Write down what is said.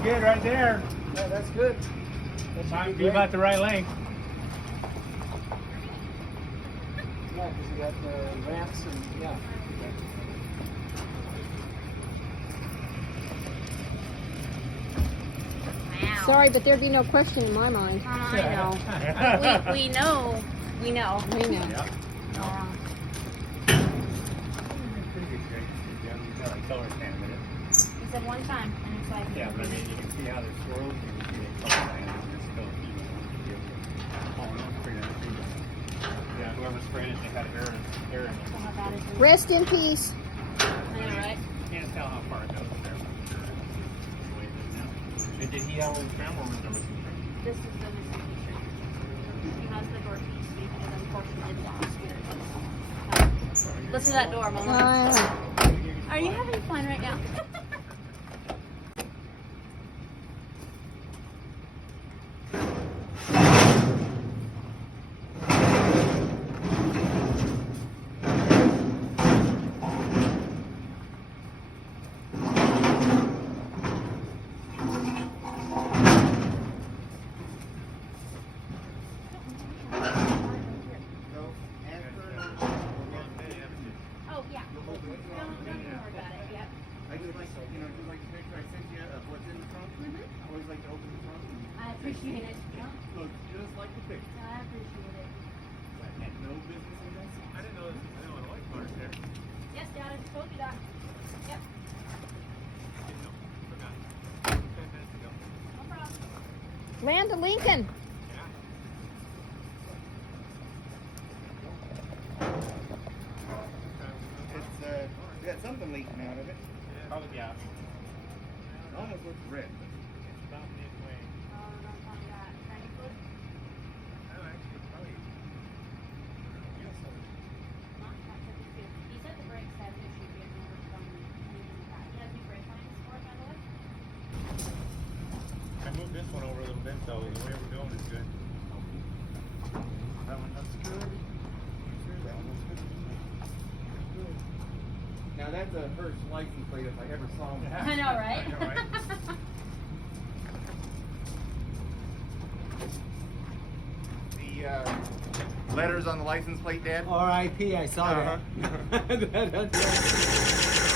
Good right there. Yeah, that's good. That Might should be about the right length. Yeah, because you got the ramps and yeah. Wow. Sorry, but there'd be no question in my mind. I know. we know. We know. We know. Yeah. Yeah. Pretty good shape. You got like color sand in it. He said one time, and it's like. Yeah, but I mean, you can see how they're swirled. You can see the color sand, and they're still even. Oh, no, it's pretty nice. Yeah, whoever sprayed it, they had air in it. How bad is it? Rest in peace. I know, right? You can't tell how far it goes there. But sure, it's the way it is now. And did he have old trim or was there missing trim? This is the missing feature. He has the door key, so you can unfortunately lost spirit. Listen to that door, Mama. Are you having fun right now? Oh, yeah. Don't worry about it. Yep. I just like, you know, just like to make sure I send you what's in the trunk. I always like to open the trunk and I appreciate it. look just like the picture. I appreciate it. I had no business in that. I didn't know the white cars there. Yes, Dad, I just told you that. Yep. Didn't know. Forgot. 10 minutes ago. No problem. Land of Lincoln. Yeah. It's we got something leaking out of it. Probably, yeah. It almost looks red. It's about midway. Oh, don't tell me that. Tiny foot? No, actually, probably. Not that should be good. He said the brakes had an issue. He had never done anything like that. He has new brake lines for it, by the way. moved this one over a little bit, so the way we're going is good. That one looks good. Sure, that one looks good. Good. Now that's a Hertz license plate if I ever saw one. I know, right? I know, right? The letters on the license plate, Dad? R.I.P. I saw that.